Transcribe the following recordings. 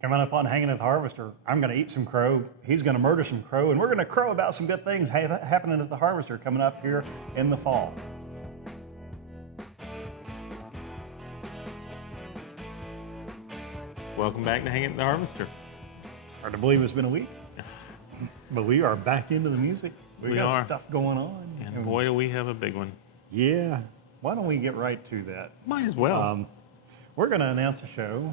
Coming up on Hanging at the Harvester, I'm going to eat some crow, he's going to murder some crow, and we're going to crow about some good things happening at the Harvester coming up here in the fall. Welcome back to Hangin at the Harvester. Hard to believe it's been a week, but we are back into the music. We got are. stuff going on. And boy, do we have a big one. Yeah, why don't we get right to that? Might as well. We're going to announce a show.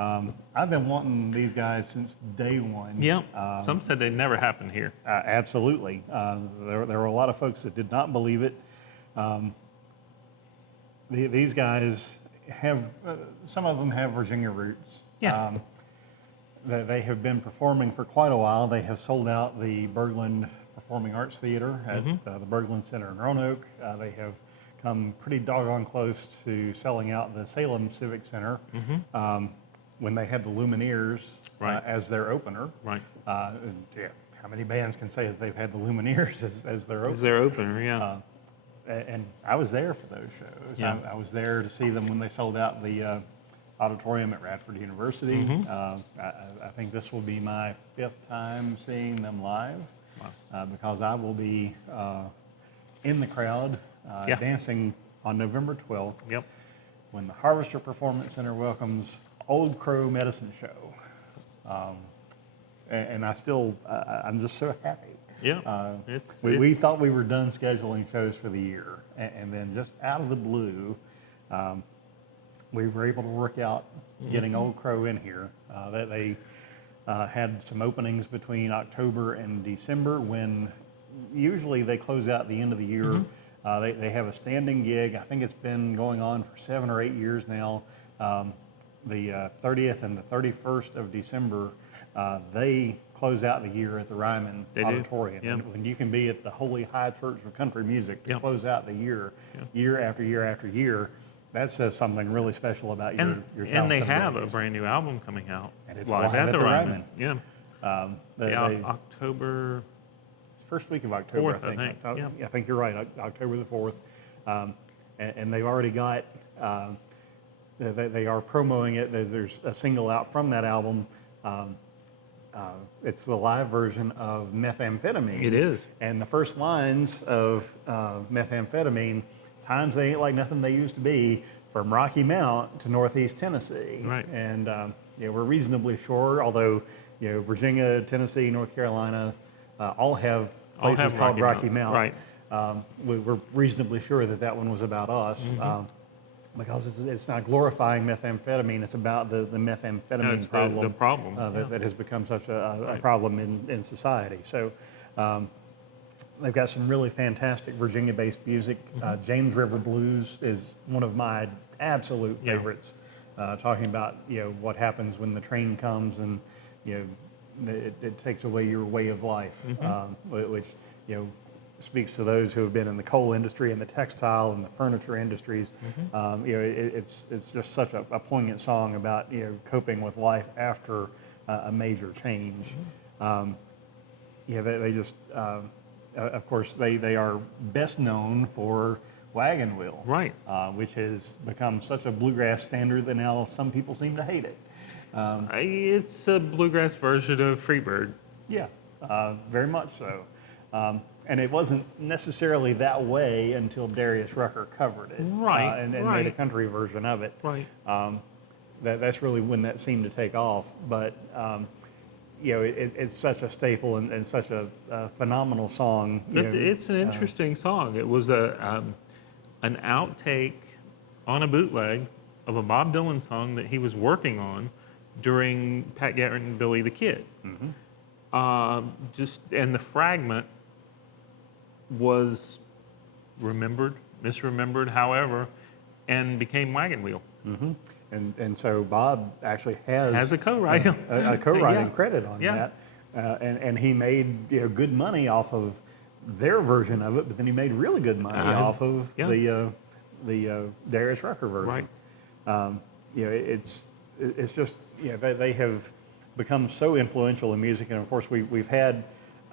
I've been wanting these guys since day one. Yep. Some said they'd never happen here. Absolutely. There were a lot of folks that did not believe it. These guys have, some of them have Virginia roots. Yeah. They have been performing for quite a while. They have sold out the Berglund Performing Arts Theater at the Berglund Center in Roanoke. They have come pretty doggone close to selling out the Salem Civic Center when they had the Lumineers as their opener. Right. Yeah, how many bands can say that they've had the Lumineers as their opener? As their opener, yeah. And I was there for those shows. Yeah. I was there to see them when they sold out the auditorium at Radford University. I think this will be my 5th time seeing them live because I will be in the crowd dancing on November 12th when the Harvester Performance Center welcomes Old Crow Medicine Show. And I'm just so happy. Yeah. We thought we were done scheduling shows for the year. And then just out of the blue, we were able to work out getting Old Crow in here. They had some openings between October and December when usually they close out the end of the year. They have a standing gig. I think it's been going on for 7 or 8 years now. The 30th and the 31st of December, they close out the year at the Ryman Auditorium. And when you can be at the Holy High Church of Country Music to close out the year, year after year after year, that says something really special about your talents. And they have a brand new album coming out. And it's live at the Ryman. Yeah. October... First week of October, 4th, I think. I think you're right, October the 4th. And they've already got, they are promoting it. There's a single out from that album. It's the live version of Methamphetamine. It is. And the first lines of Methamphetamine, times they ain't like nothing they used to be, from Rocky Mount to Northeast Tennessee. Right. And we're reasonably sure, although Virginia, Tennessee, North Carolina, all have places called Rocky Mount. Right. We're reasonably sure that one was about us because it's not glorifying methamphetamine. It's about the methamphetamine problem, the problem. That has become such a problem in society. So they've got some really fantastic Virginia-based music. James River Blues is one of my absolute favorites, talking about what happens when the train comes and it takes away your way of life, which speaks to those who have been in the coal industry and the textile and the furniture industries. It's just such a poignant song about coping with life after a major change. They just of course they are best known for Wagon Wheel, right? Which has become such a bluegrass standard that now some people seem to hate it. It's a bluegrass version of Freebird. Yeah, very much so. And it wasn't necessarily that way until Darius Rucker covered it, and made a country version of it. Right. That's really when that seemed to take off. But it's such a staple and such a phenomenal song. It's an interesting song. It was an outtake on a bootleg of a Bob Dylan song that he was working on during Pat Garrett and Billy the Kid. And the fragment was misremembered, however, and became Wagon Wheel. And so Bob actually has a co-writing credit on that, and he made good money off of their version of it, but then he made really good money off of the Darius Rucker version. Right. It's just they have become so influential in music, and of course we've had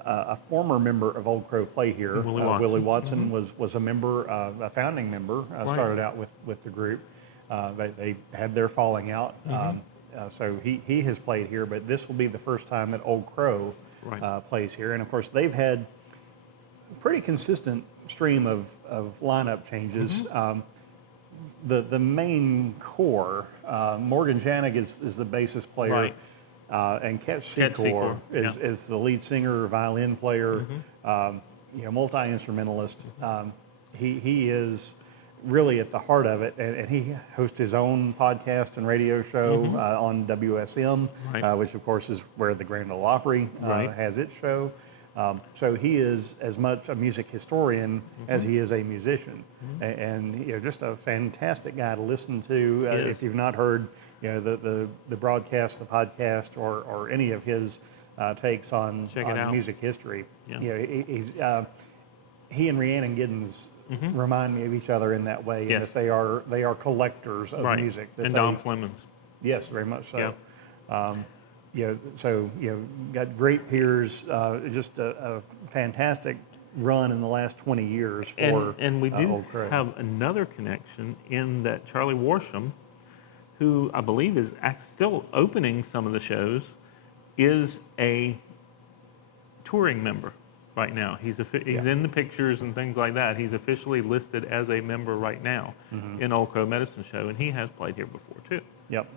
a former member of Old Crow play here. Willie Watson was a member, a founding member. Started out with the group. They had their falling out, so he has played here, but this will be the first time that Old Crow Right. plays here. And of course, they've had a pretty consistent stream of lineup changes. The main core, Morgan Janig is the bassist player, Right. and Ket Ket Secor Secor, is the lead singer, violin player, multi-instrumentalist. He is really at the heart of it, and he hosts his own podcast and radio show on WSM, Right. which of course is where the Grand Ole Opry Right. has its show. So he is as much a music historian as he is a musician, and just a fantastic guy to listen to. If you've not heard, the broadcast, the podcast, or any of his takes on Check it out. music history, Yeah. he and Rhiannon Giddens remind me of each other in that way, Yes. and that they are collectors of Right. music. That And they, Don Flemons. Yes, very much so. Yeah. So got great peers, just a fantastic run in the last 20 years for And we do Old Crow. have another connection in that Charlie Warsham, who I believe is still opening some of the shows, is a touring member right now. He's in the pictures and things like that. He's officially listed as a member right now in Old Crow Medicine Show, and he has played here before too. Yep.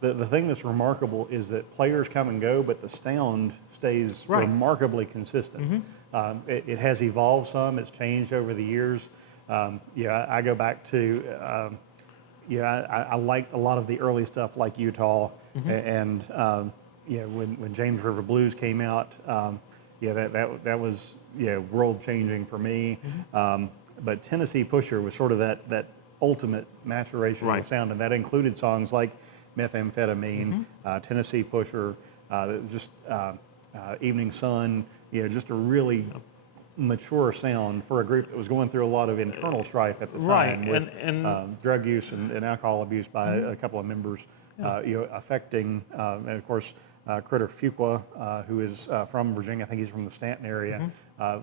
The thing that's remarkable is that players come and go, but the sound stays Right. remarkably consistent. It has evolved some. It's changed over the years. I go back to, I liked a lot of the early stuff like Utah, and when James River Blues came out, that was world changing for me. But Tennessee Pusher was sort of that ultimate maturation of Right. the sound, and that included songs like Methamphetamine, Tennessee Pusher, just Evening Sun, just a really mature sound for a group that was going through a lot of internal strife at the time Right, with and drug use and alcohol abuse by a couple of members, affecting, and of course, Critter Fuqua, who is from Virginia, I think he's from the Stanton area,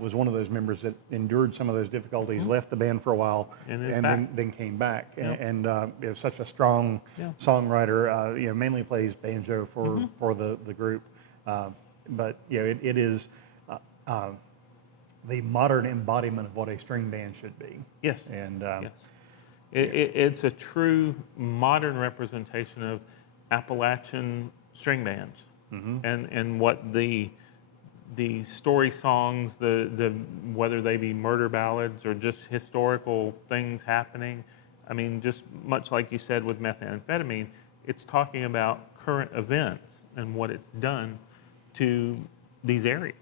was one of those members that endured some of those difficulties, left the band for a while, And is and back. then came back. And is such a strong songwriter, mainly plays banjo for the group. But it is the modern embodiment of what a string band should be. Yes. And Yes. It's a true modern representation of Appalachian string bands, and what the story songs, the whether they be murder ballads or just historical things happening. I mean, just much like you said with methamphetamine, it's talking about current events and what it's done to these areas.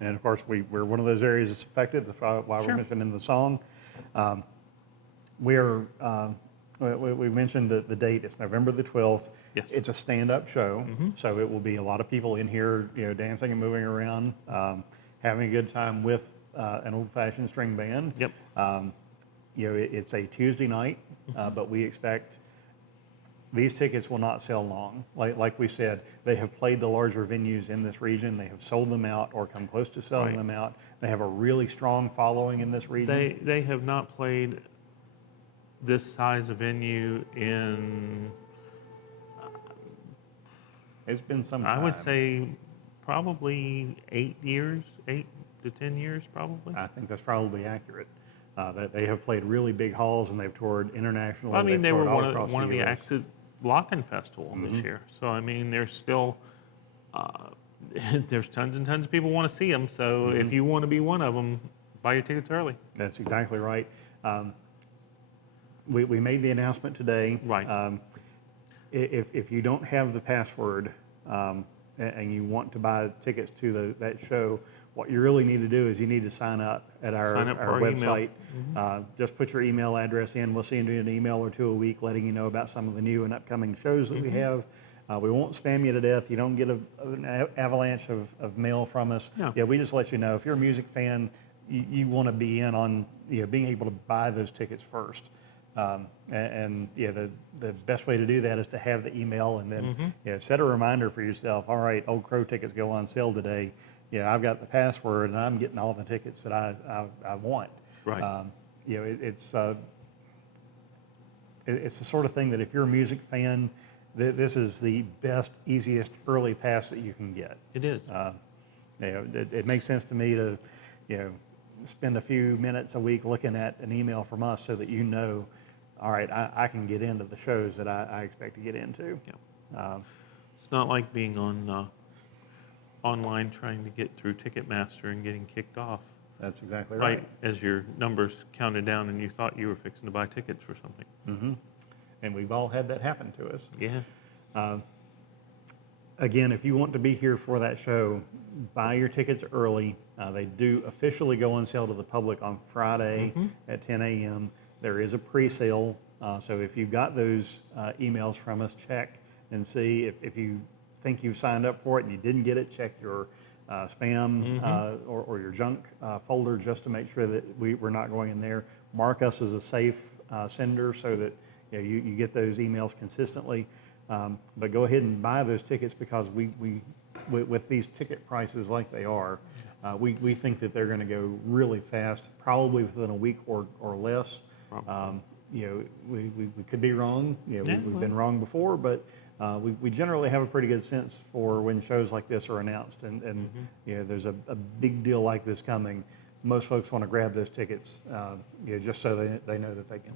And of course, we're one of those areas that's affected. That's why Sure. we're mentioned in the song. We mentioned the date. It's November the 12th. Yes. It's a stand-up show, so it will be a lot of people in here, dancing and moving around, having a good time with an old-fashioned string band. Yep. It's a Tuesday night, but we expect these tickets will not sell long. Like we said, they have played the larger venues in this region. They have sold them out or come close to selling Right. them out. They have a really strong following in this region. They have not played this size of venue in, It's been some time. I would say, probably 8 to 10 years, probably. I think that's probably accurate. That they have played really big halls and they've toured internationally. Well, I mean, They've they were toured all one across of the US. acts at Lock-In Festival this year. So, I mean, there's still, there's tons and tons of people want to see them. So if you want to be one of them, buy your tickets early. That's exactly right. We made the announcement today. Right. If you don't have the password and you want to buy tickets to that show, what you really need to do is you need to sign up at our Sign up for our email. website. Just put your email address in. We'll send you an email or two a week letting you know about some of the new and upcoming shows that we have. We won't spam you to death. You don't get an avalanche of mail from us. No. Yeah, we just let you know. If you're a music fan, you want to be in on being able to buy those tickets first. The best way to do that is to have the email and then set a reminder for yourself. All right, Old Crow tickets go on sale today. I've got the password and I'm getting all the tickets that I want. Right. It's the sort of thing that if you're a music fan this is the best, easiest early pass that you can get. It is. It makes sense to me to, spend a few minutes a week looking at an email from us so that all right, I can get into the shows that I expect to get into. Yeah. It's not like being on online trying to get through Ticketmaster and getting kicked off. That's exactly right. As your numbers counted down and you thought you were fixing to buy tickets for something. Mm-hmm. And we've all had that happen to us. Yeah. Again, if you want to be here for that show, buy your tickets early. They do officially go on sale to the public on Friday at 10 a.m. There is a pre-sale, so if you got those emails from us, check and see if you think you've signed up for it and you didn't get it, check your spam or your junk folder just to make sure that we're not going in there. Mark us as a safe sender so that you get those emails consistently. But go ahead and buy those tickets because we with these ticket prices like they are, we think that they're going to go really fast, probably within a week or less. We could be wrong. We've been wrong before, but we generally have a pretty good sense for when shows like this are announced, and there's a big deal like this coming. Most folks want to grab those tickets, just so they know that they can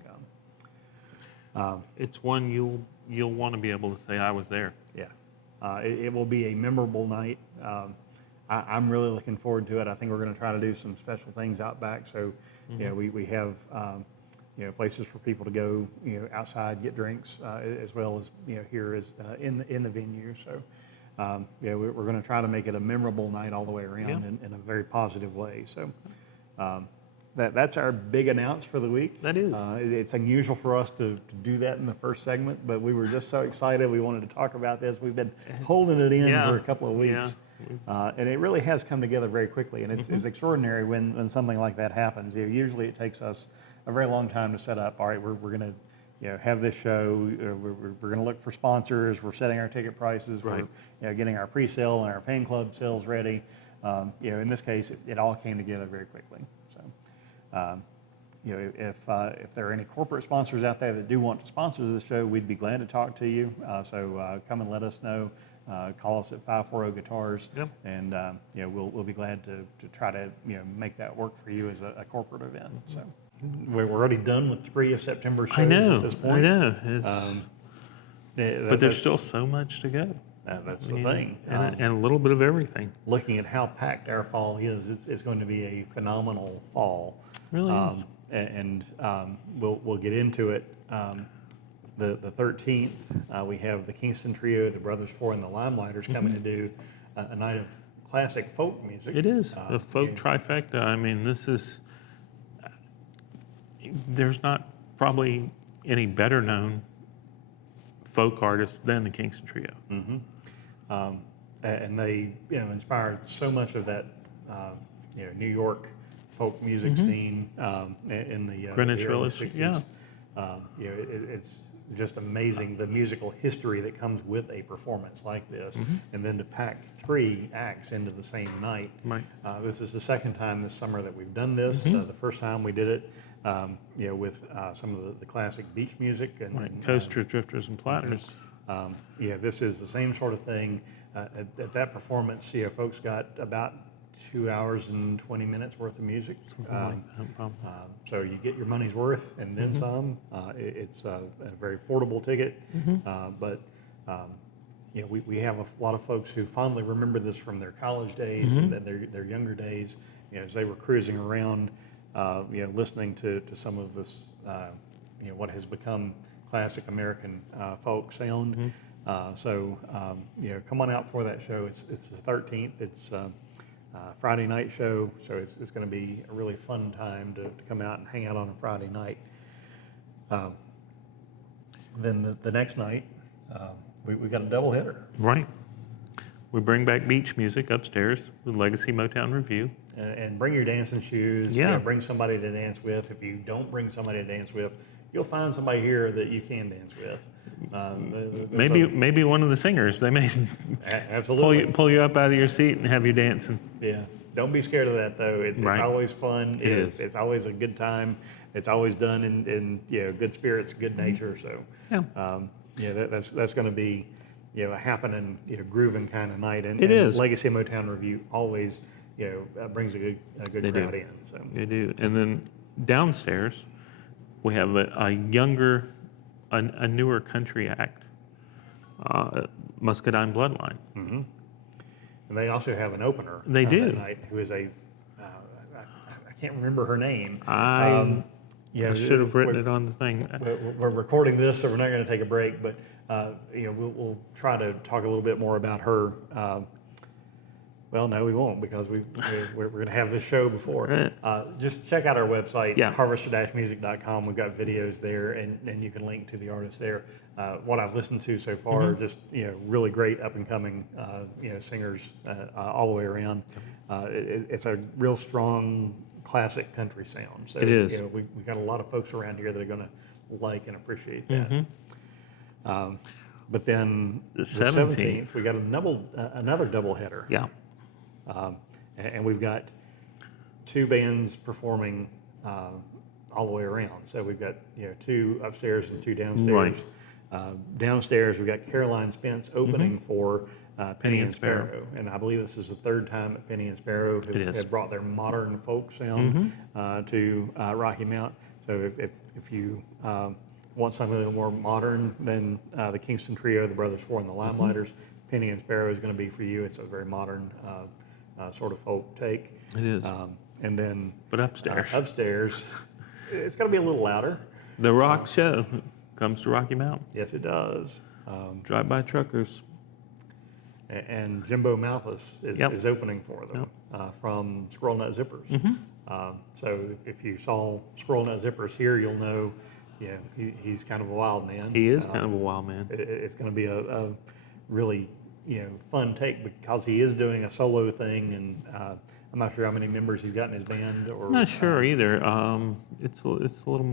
come. It's one you'll want to be able to say I was there. Yeah, it will be a memorable night. I'm really looking forward to it. I think we're going to try to do some special things out back. So, we have places for people to go, outside, get drinks, as well as here is in the venue. So, we're going to try to make it a memorable night all the way around in a very positive way. So, that's our big announce for the week. That is. It's unusual for us to do that in the first segment, but we were just so excited. We wanted to talk about this. We've been holding it in for a couple of weeks. And it really has come together very quickly. And it's extraordinary when something like that happens. Usually it takes us a very long time to set up. All right, we're going to have this show. We're going to look for sponsors. We're setting our ticket prices. Right. We're getting our pre-sale and our fan club sales ready. In this case, it all came together very quickly. If there are any corporate sponsors out there that do want to sponsor the show, we'd be glad to talk to you. So come and let us know. Call us at 540-GUITARS, and we'll be glad to try to make that work for you as a corporate event. So we're already done with 3 of September shows at this point. I know. But there's still so much to go. That's the thing. And a little bit of everything. Looking at how packed our fall is, it's going to be a phenomenal fall. Really is. And we'll get into it. The 13th, we have the Kingston Trio, the Brothers Four, and the Limelighters coming to do a night of classic folk music. It is a folk trifecta. I mean, there's not probably any better known folk artists than the Kingston Trio. And they inspired so much of that New York folk music scene in the Greenwich the early Village. 60s. It's just amazing the musical history that comes with a performance like this, and then to pack 3 acts into the same night. Right. This is the second time this summer that we've done this. The first time we did it, with some of the classic beach music and Coasters, Drifters, and Platters. This is the same sort of thing. At that performance, folks got about 2 hours and 20 minutes worth of music. So you get your money's worth and then some. It's a very affordable ticket, but we have a lot of folks who fondly remember this from their college days and their younger days, as they were cruising around, listening to some of this, what has become classic American folk sound. So come on out for that show. It's the 13th. It's Friday night show, so it's going to be a really fun time to come out and hang out on a Friday night. Then the next night, we got a double header. Right. We bring back beach music upstairs with Legacy Motown Review. And bring your dancing shoes. Bring somebody to dance with. If you don't bring somebody to dance with, you'll find somebody here that you can dance with. Maybe one of the singers. They may absolutely pull you up out of your seat and have you dancing. Yeah, don't be scared of that though. It's always fun. It is. It's always a good time. It's always done in good spirits, good nature. So that's going to be a happening, grooving kind of night. And It is. Legacy Motown Review always brings a good They crowd do. in. So They do. And then downstairs, we have a younger, a newer country act, Muscadine Bloodline. and they also have an opener. They do. That night, who is I can't remember her name. I should have written we're- it on the thing. We're recording this, so we're not going to take a break, but we'll try to talk a little bit more about her. Well, no, we won't, because we're going to have this show before. Right. Just check out our website, Yeah. harvester-music.com. We've got videos there, and you can link to the artist there. What I've listened to so far are just really great up and coming singers all the way around. It's a real strong classic country sound. So It is. We've got a lot of folks around here that are going to like and appreciate that. But then The the 17th, we got another doubleheader. Yeah. And we've got two bands performing all the way around. So we've got two upstairs and two downstairs. Downstairs we've got Caroline Spence opening for Penny and Sparrow, and I believe this is the third time that Penny and Sparrow have brought their modern folk sound to Rocky Mount. So if you want something a little more modern than the Kingston Trio, the Brothers Four, and the Limelighters, Penny and Sparrow is going to be for you. It's a very modern sort of folk take. It is. And then But upstairs, upstairs, it's going to be a little louder. the rock show comes to Rocky Mount. Yes, it does. Drive-by truckers. And Jimbo Malthus is opening for them from Squirrel Nut Zippers. So if you saw Squirrel Nut Zippers here, you'll know, he's kind of a wild man. He is kind of a wild man. It's going to be a really fun take, because he is doing a solo thing, and I'm not sure how many members he's got in his band. Or I'm not sure either. It's a little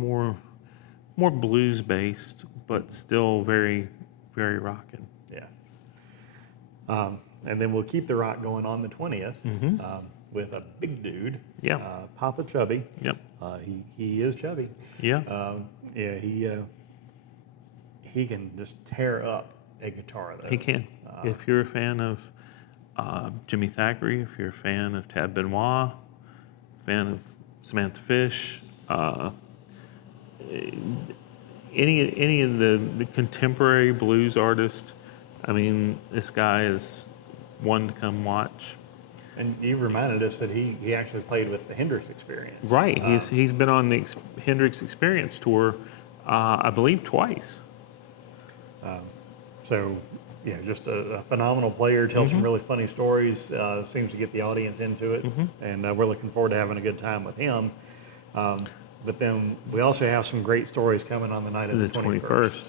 more blues based, but still very, very rocking. Yeah. And then we'll keep the rock going on the 20th with a big dude, Papa Chubby. Yep. He is chubby. Yeah. He can just tear up a guitar, though. He can. If you're a fan of Jimmy Thackeray, if you're a fan of Tab Benoit, fan of Samantha Fish, any of the contemporary blues artists, I mean, this guy is one to come watch. And you've reminded us that he actually played with the Hendrix Experience. Right. He's been on the Hendrix Experience tour, I believe, twice. So, just a phenomenal player, tells some really funny stories, seems to get the audience into it, and we're looking forward to having a good time with him. But then we also have some great stories coming on the night of the 21st.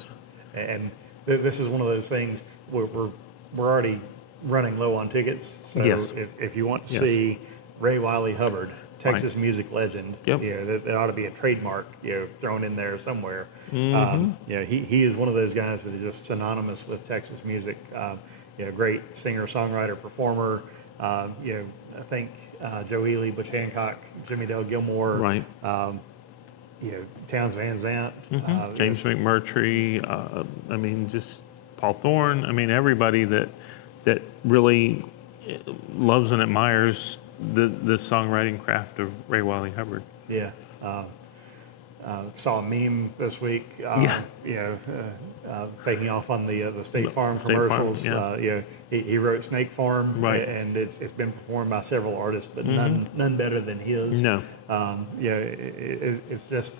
And this is one of those things where we're already running low on tickets. So if you want to see Ray Wiley Hubbard, Texas music legend, that ought to be a trademark, thrown in there somewhere. He is one of those guys that is just synonymous with Texas music. Great singer, songwriter, performer. I think Joe Ely, Butch Hancock, Jimmy Dale Gilmore. Right. Towns Van Zandt. James McMurtry. I mean, just Paul Thorne. I mean, everybody that really loves and admires the songwriting craft of Ray Wiley Hubbard. Yeah. Saw a meme this week. Taking off on the State Farm commercials. He wrote Snake Farm, and it's been performed by several artists, but none better than his. No. It's just,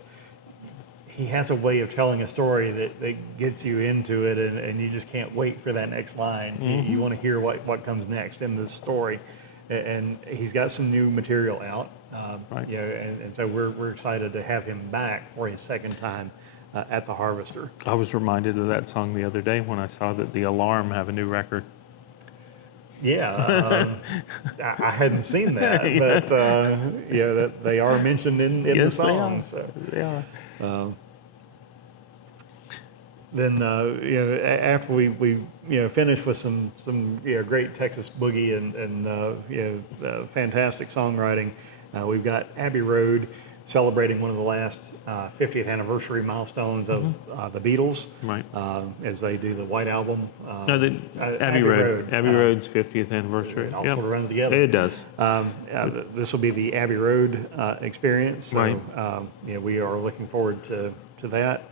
he has a way of telling a story that gets you into it, and you just can't wait for that next line. You want to hear what comes next in the story. And he's got some new material out, and so we're excited to have him back for his second time at the Harvester. I was reminded of that song the other day when I saw that the Alarm have a new record. Yeah, I hadn't seen that, but that they are mentioned in the song. They are. Then after we finish with some great Texas boogie and fantastic songwriting, we've got Abbey Road celebrating one of the last 50th anniversary milestones of the Beatles, Right. as they do the White Album. No, the Abbey Road. Abbey Road's 50th anniversary. It all Yep. sort of runs together. It does. This will be the Abbey Road experience, so Right. we are looking forward to that.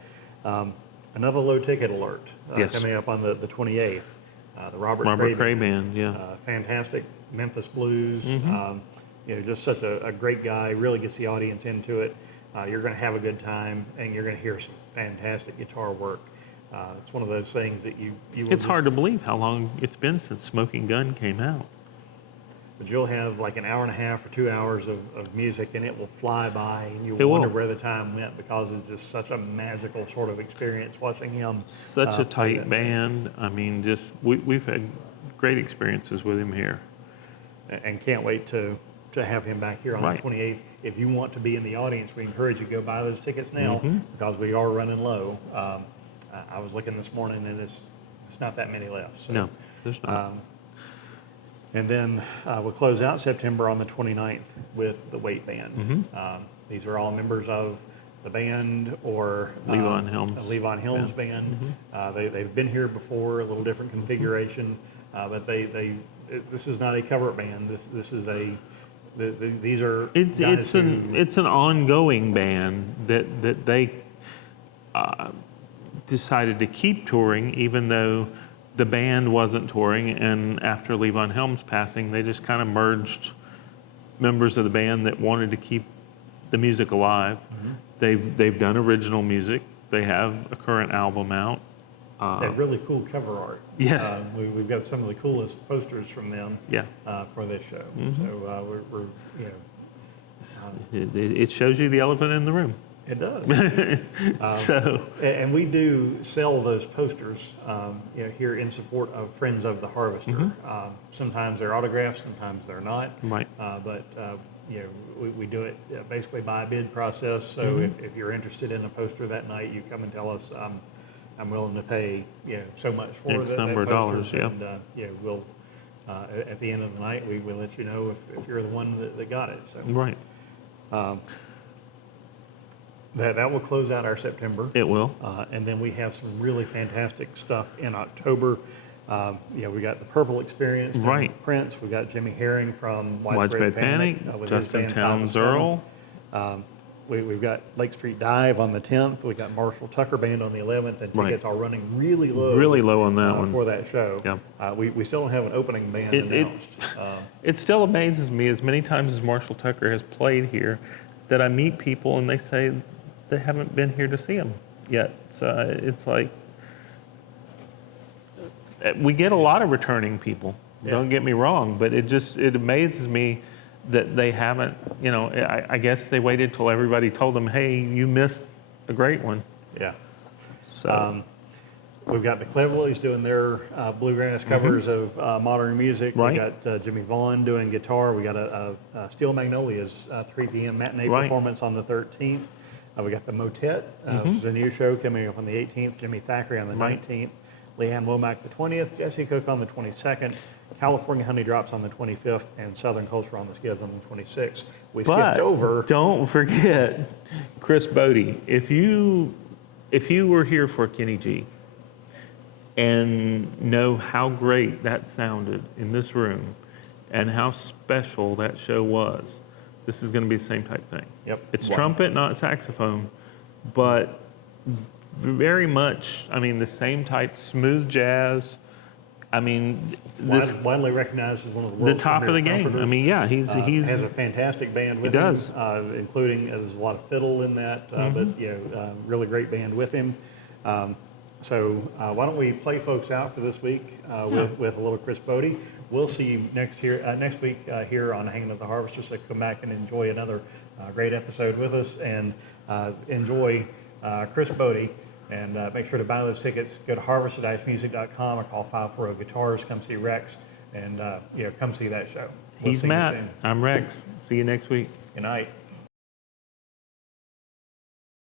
Another low ticket alert Yes. coming up on the 28th. The Robert Cray Band, yeah. Fantastic Memphis blues. Just such a great guy. Really gets the audience into it. You're going to have a good time, and you're going to hear some fantastic guitar work. It's one of those things that you will It's hard to believe how long it's been since Smoking Gun came out. But you'll have like an hour and a half or 2 hours of music, and it will fly by, and you'll It wonder will. where the time went, because it's just such a magical sort of experience watching him. Such a play tight that. band. I mean, just we've had great experiences with him here. And can't wait to have him back here on Right. the 28th. If you want to be in the audience, we encourage you to go buy those tickets now, because we are running low. I was looking this morning, and it's not that many left. So, No, there's not. and then we'll close out September on the 29th with the Weight Band. These are all members of the band or Levon Helms. Levon Helms Band. They've been here before, a little different configuration, but this is not a cover band. This is these are guys who- It's an ongoing band that they decided to keep touring, even though the band wasn't touring. And after Levon Helms' passing, they just kind of merged members of the band that wanted to keep the music alive. They've done original music. They have a current album out. They have really cool cover art. Yes. We've got some of the coolest posters from them. Yeah. For this show. So we're It shows you the elephant in the room. it does. So And we do sell those posters here in support of Friends of the Harvester. Sometimes they're autographs, sometimes they're not. Right. But we do it basically by a bid process. So if you're interested in a poster that night, you come and tell us, I'm willing to pay so much for X that number of poster. dollars, yeah. And we'll at the end of the night we'll let you know if you're the one that got it. So Right. that will close out our September. It will. And then we have some really fantastic stuff in October. We got the Purple Experience, down Right. with Prince. We got Jimmy Herring from Widespread Panic, with his Justin band Townes Thomas Earl. Stone. We've got Lake Street Dive on the 10th. We got Marshall Tucker Band on the 11th, and Right. tickets are running really low. Really low on that one. for that show. Yeah. We still don't have an opening band It- announced. It still amazes me as many times as Marshall Tucker has played here that I meet people and they say they haven't been here to see him yet. So it's like we get a lot of returning people. Yeah. Don't get me wrong, but it amazes me that they haven't. I guess they waited till everybody told them, "Hey, you missed a great one." Yeah. So We've got the Cleverleys doing their bluegrass covers of modern music. Right. We got Jimmy Vaughn doing guitar. We got a Steel Magnolias 3 p.m. matinee Right. performance on the 13th. We got the Motet, which is a new show coming up on the 18th. Jimmy Thackeray on the Right. 19th. Leanne Womack the 20th. Jesse Cook on the 22nd. California Honey Drops on the 25th. And Southern Culture on the Skids on the 26th. We but skipped over. don't forget Chris Bodie. If you were here for Kenny G and know how great that sounded in this room and how special that show was, this is going to be the same type thing. Yep. It's Wow. trumpet, not saxophone, but very much, the same type, smooth jazz. This Widely recognized as one of the the world's top of the premier game. trumpeters. He's Has a fantastic band with He him. does. Including, there's a lot of fiddle in that, but really great band with him. So why don't we play folks out for this week with a little Chris Bodie. We'll see you next week here on Hangin' of the Harvester. So come back and enjoy another great episode with us, and enjoy Chris Bodie. And make sure to buy those tickets. Go to harvester-music.com or call 540 Guitars. Come see Rex, and come see that show. We'll He's see you Matt. soon. I'm Rex. See you next week. Good night.